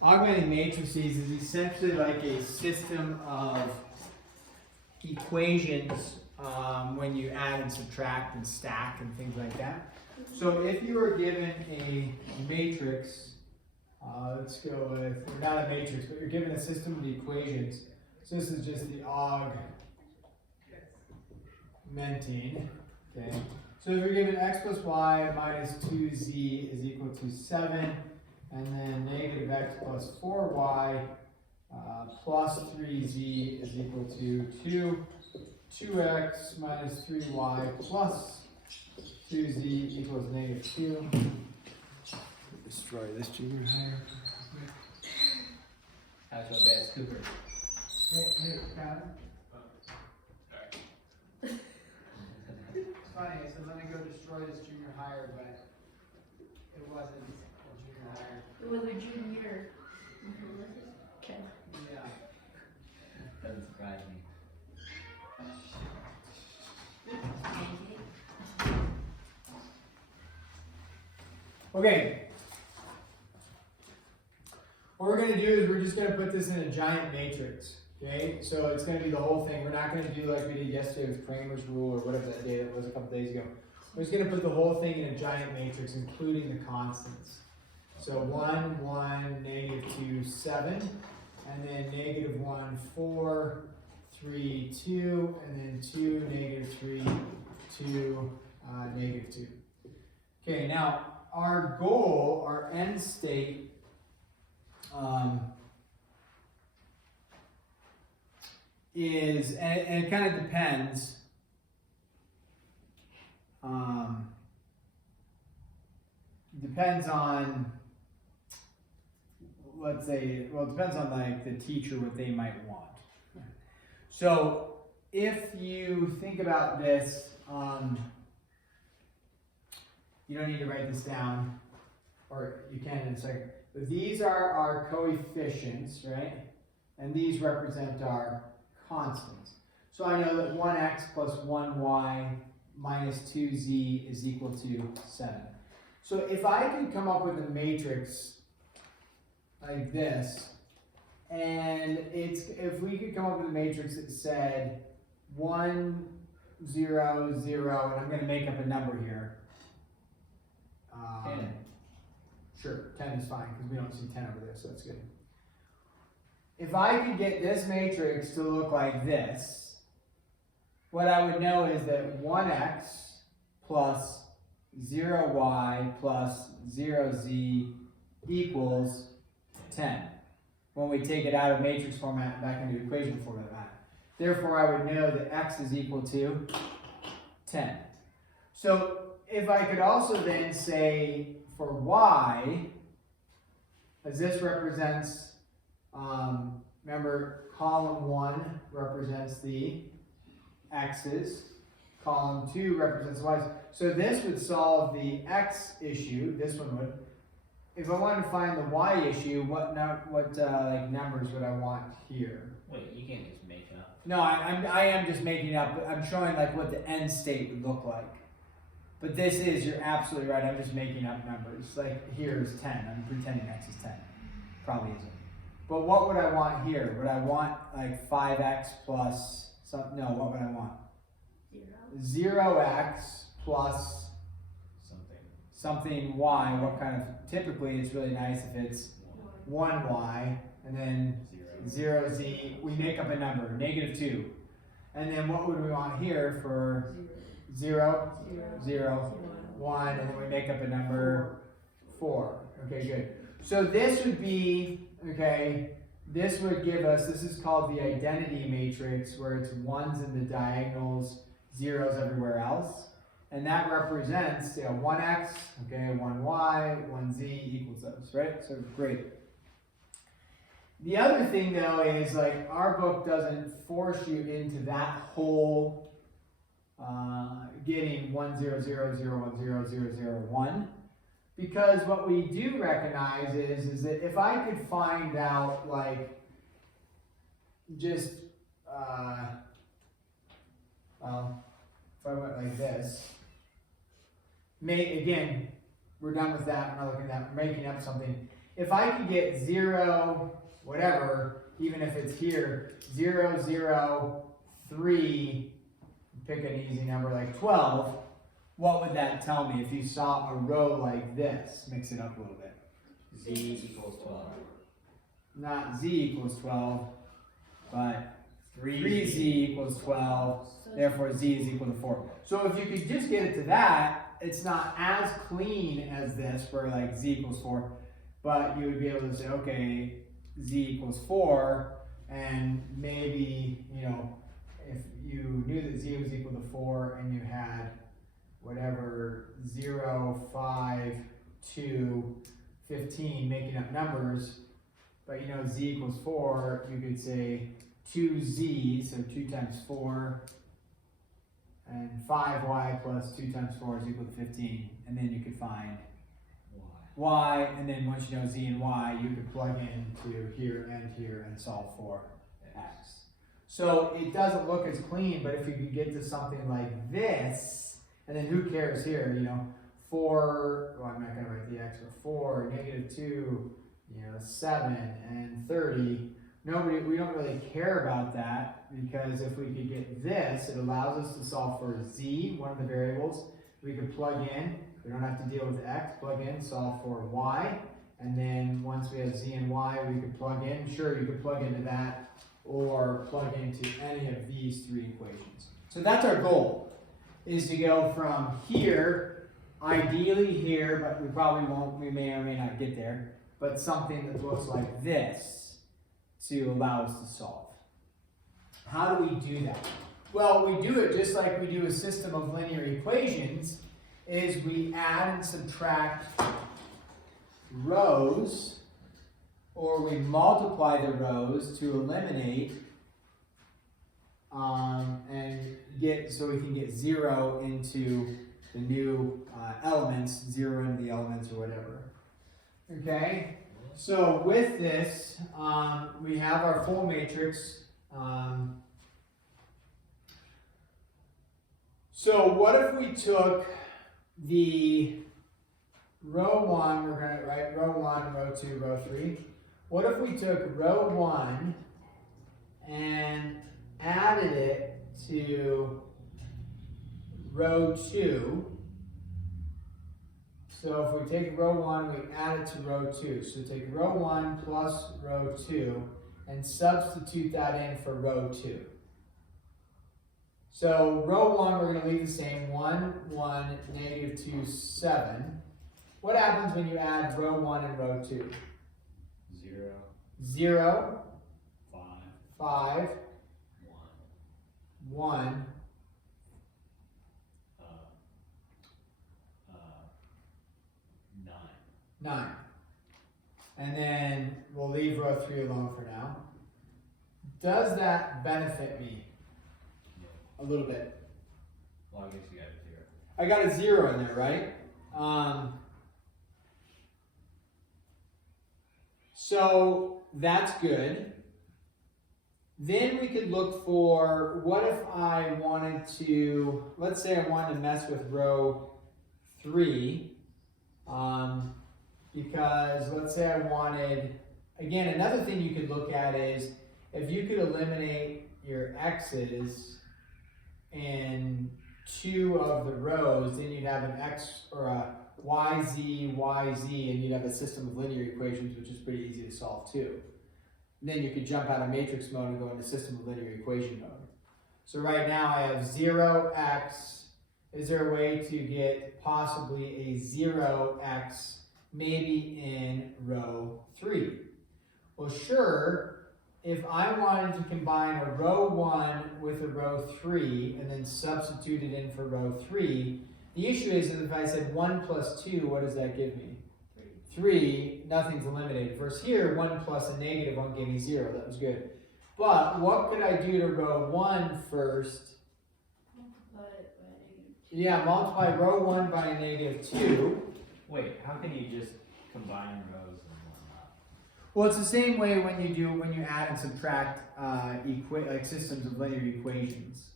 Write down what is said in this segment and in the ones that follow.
Augmenting matrices is essentially like a system of equations when you add and subtract and stack and things like that. So if you are given a matrix, let's go with, or not a matrix, but you're given a system of equations. So this is just the augmenting, okay? So if you're given x plus y minus 2z is equal to 7, and then negative x plus 4y plus 3z is equal to 2, 2x minus 3y plus 2z equals negative 2. Destroy this junior higher. How's your best Cooper? Hey, Kevin. It's funny, I said let me go destroy this junior higher, but it wasn't a junior higher. It was a junior. Okay. Yeah. Doesn't surprise me. Okay. What we're going to do is we're just going to put this in a giant matrix. Okay, so it's going to be the whole thing. We're not going to do like we did yesterday with Kramer's rule or whatever that day that was a couple days ago. We're just going to put the whole thing in a giant matrix, including the constants. So 1, 1, negative 2, 7, and then negative 1, 4, 3, 2, and then 2, negative 3, 2, negative 2. Okay, now our goal, our end state, is, and it kind of depends, depends on, let's say, well, it depends on like the teacher, what they might want. So if you think about this, you don't need to write this down, or you can in a second, but these are our coefficients, right? And these represent our constants. So I know that 1x plus 1y minus 2z is equal to 7. So if I could come up with a matrix like this, and if we could come up with a matrix that said 1, 0, 0, and I'm going to make up a number here. 10. Sure, 10 is fine because we don't see 10 over there, so that's good. If I could get this matrix to look like this, what I would know is that 1x plus 0y plus 0z equals 10. When we take it out of matrix format and back into equation format. Therefore, I would know that x is equal to 10. So if I could also then say for y, as this represents, remember column 1 represents the x's, column 2 represents the y's. So this would solve the x issue, this one would. If I wanted to find the y issue, what like numbers would I want here? Wait, you can't just make it up. No, I am just making up, but I'm showing like what the end state would look like. But this is, you're absolutely right, I'm just making up numbers. Like here's 10, I'm pretending x is 10. Probably isn't. But what would I want here? Would I want like 5x plus, no, what would I want? 0x plus something y. What kind of, typically it's really nice if it's 1y, and then 0z, we make up a number, negative 2. And then what would we want here for 0, 1, and then we make up a number 4. Okay, good. So this would be, okay, this would give us, this is called the identity matrix, where it's 1s in the diagonals, 0s everywhere else. And that represents 1x, okay, 1y, 1z equals those, right? So great. The other thing though is like our book doesn't force you into that whole getting 1 0 0 0 1 0 0 0 1, because what we do recognize is that if I could find out like just well, if I went like this, again, we're done with that, we're not looking at that, we're making up something. if I could get 0, whatever, even if it's here, 0, 0, 3, pick an easy number like 12, what would that tell me if you saw a row like this? Mix it up a little bit. Z equals 12. Not z equals 12, but 3z equals 12, So therefore z is equal to 4. So if you could just get it to that, it's not as clean as this, where like z equals 4, but you would be able to say, okay, z equals 4, and maybe, you know, if you knew that z was equal to 4 and you had whatever 0, 5, 2, 15, making up numbers, but you know z equals 4, you could say 2z, so 2 times 4, and 5y plus 2 times 4 is equal to 15, and then you could find y, and then once you know z and y, you could plug into here and solve for x. So it doesn't look as clean, but if you could get to something like this, and then who cares here, you know, 4, well, I'm not going to write the x, but 4, -2, you know, 7, and 30. We don't really care about that, because if we could get this, it allows us to solve for z, one of the variables. We could plug in, we don't have to deal with x, plug in, solve for y, and then once we have z and y, we could plug in. Sure, you could plug into that, or plug into any of these 3 equations. So that's our goal, is to go from here, ideally here, but we probably won't, we may or may not get there, but something that looks like this to allow us to solve. How do we do that? Well, we do it just like we do a system of linear equations, is we add and subtract rows, or we multiply the rows to eliminate, and get, so we can get 0 into the new elements, 0 into the elements or whatever. Okay, so with this, we have our full matrix. So what if we took the row 1, we're going to write row 1, row 2, row 3. What if we took row 1 and added it to row 2? So if we take row 1, we add it to row 2. So take row 1 plus row 2 and substitute that in for row 2. So row 1, we're going to leave the same, 1, 1, -2, 7. What happens when you add row 1 and row 2? 0, 0, 5, 5, 1, 1, 9. 9. And then we'll leave row 3 alone for now. Does that benefit me? A little bit. Well, I guess you got a 0. I got a 0 in there, right? So that's good. Then we could look for, what if I wanted to, let's say I wanted to mess with row 3, because let's say I wanted, again, another thing you could look at is, if you could eliminate your x's in 2 of the rows, then you'd have an x or a yz, yz, and you'd have a system of linear equations, which is pretty easy to solve too. And then you could jump out of matrix mode and go into system of linear equation mode. So right now I have 0x. Is there a way to get possibly a 0x maybe in row 3? Well, sure. If I wanted to combine a row 1 with a row 3 and then substitute it in for row 3, the issue is that if I said 1 plus 2, what does that give me? 3, nothing's eliminated. Versus here, 1 plus a -1 gave me 0. That was good. But what could I do to row 1 first? Multiply it by -2. Yeah, multiply row 1 by a -2. Wait, how can you just combine rows and whatnot? Well, it's the same way when you add and subtract like systems of linear equations.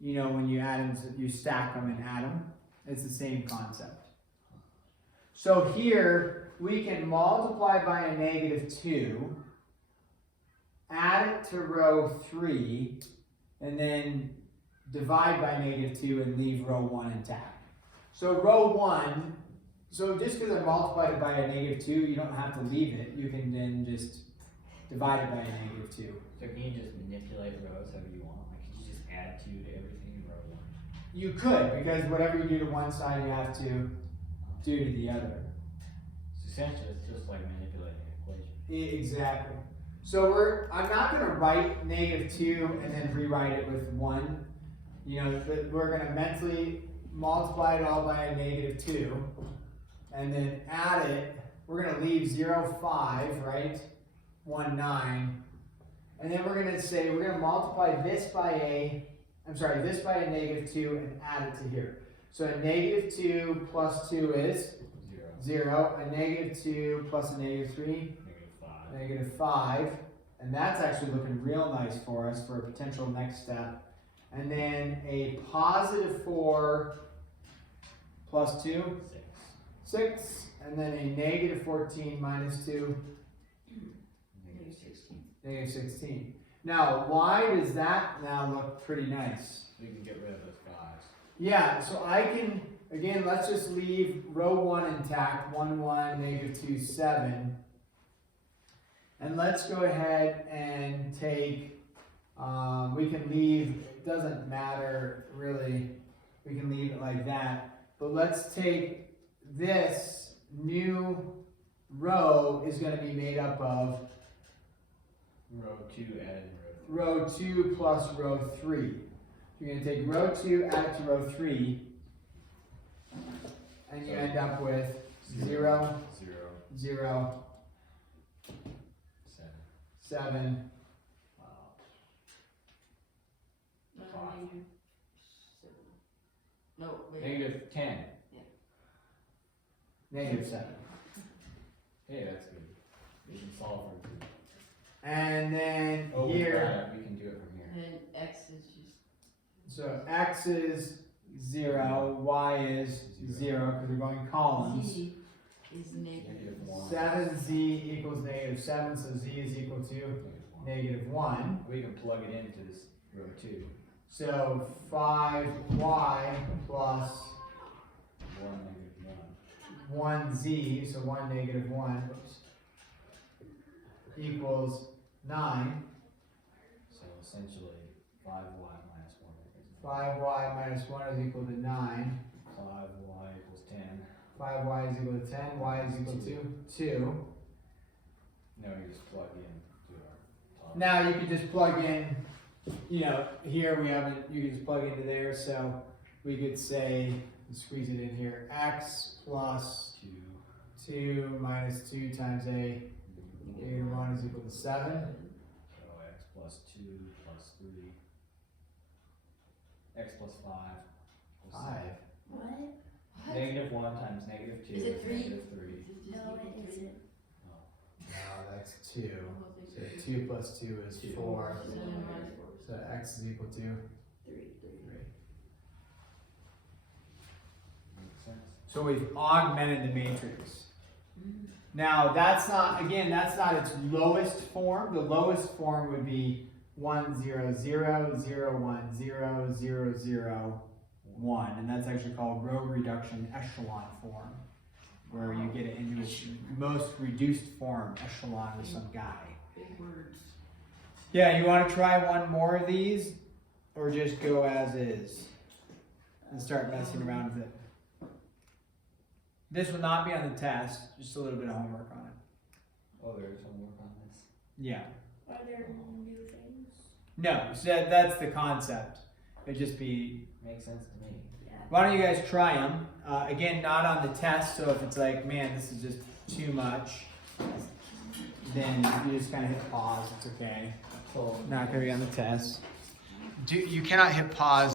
You know, when you add and you stack them and add them, it's the same concept. So here, we can multiply by a -2, add it to row 3, and then divide by -2 and leave row 1 intact. So row 1, so just because I multiplied it by a -2, you don't have to leave it. You can then just divide it by a -2. So can you just manipulate rows however you want? Like, could you just add 2 to everything in row 1? You could, because whatever you do to one side, you have to do to the other. So essentially, it's just like manipulating an equation. Exactly. So I'm not going to write -2 and then rewrite it with 1. You know, we're going to mentally multiply it all by a -2 and then add it. We're going to leave 0, 5, right? 1, 9. And then we're going to say, we're going to multiply this by this by a -2 and add it to here. So a -2 plus 2 is 0. A -2 plus a -3, -5. And that's actually looking real nice for us for a potential next step. And then a +4 plus 2, 6. And then a -14 minus 2, -16. Now, why does that now look pretty nice? So you can get rid of those 5s. Yeah, so I can, again, let's just leave row 1 intact, 1, 1, -2, 7. And let's go ahead and take, we can leave, it doesn't matter really, we can leave it like that. But let's take this new row is going to be made up of Row 2 added in row 3. row 2 plus row 3. You're going to take row 2, add it to row 3, and you end up with 0, 0, 7. Wow. No, wait. -10. -7. Hey, that's good. We can solve for 2. And then Oh, here, we can do it from here. And X is just. so x is 0, y is 0 because we're going columns. Z is negative. -1. 7z equals -7, so z is equal to -1. We can plug it into this row 2. So 5y plus 1, -1. 1z, so 1, -1, equals 9. So essentially, 5y minus 1 is 5y minus 1 is equal to 9. 5y equals 10. 5y is equal to 10, y is equal to 2. No, you just plug in to our top. Now you can just plug in, you know, here we haven't, you can just plug into there, so we could say, squeeze it in here, x plus 2 minus 2 times a -1 is equal to 7. So x plus 2 plus 3. X plus 5 equals 5. What? -1 times -2 Is it 3? -3. No, it isn't. No, that's 2. So 2 plus 2 is 4. So x is equal to 3. Makes sense. So we've augmented the matrix. Now that's not, again, that's not its lowest form. The lowest form would be 1, 0, 0, 0, 1, 0, 0, 0, 1. And that's actually called row reduction echelon form, where you get it into its most reduced form, echelon with some guy. Big words. Yeah, you want to try one more of these, or just go as is and start messing around with it. This will not be on the test, just a little bit of homework on it. Oh, there's homework on this. Yeah. Are there new things? No, so that's the concept. It'd just be, Makes sense to me. Yeah. why don't you guys try them? Again, not on the test, so if it's like, man, this is just too much, then you just kind of hit pause, it's okay. So Not going to be on the test. You cannot hit pause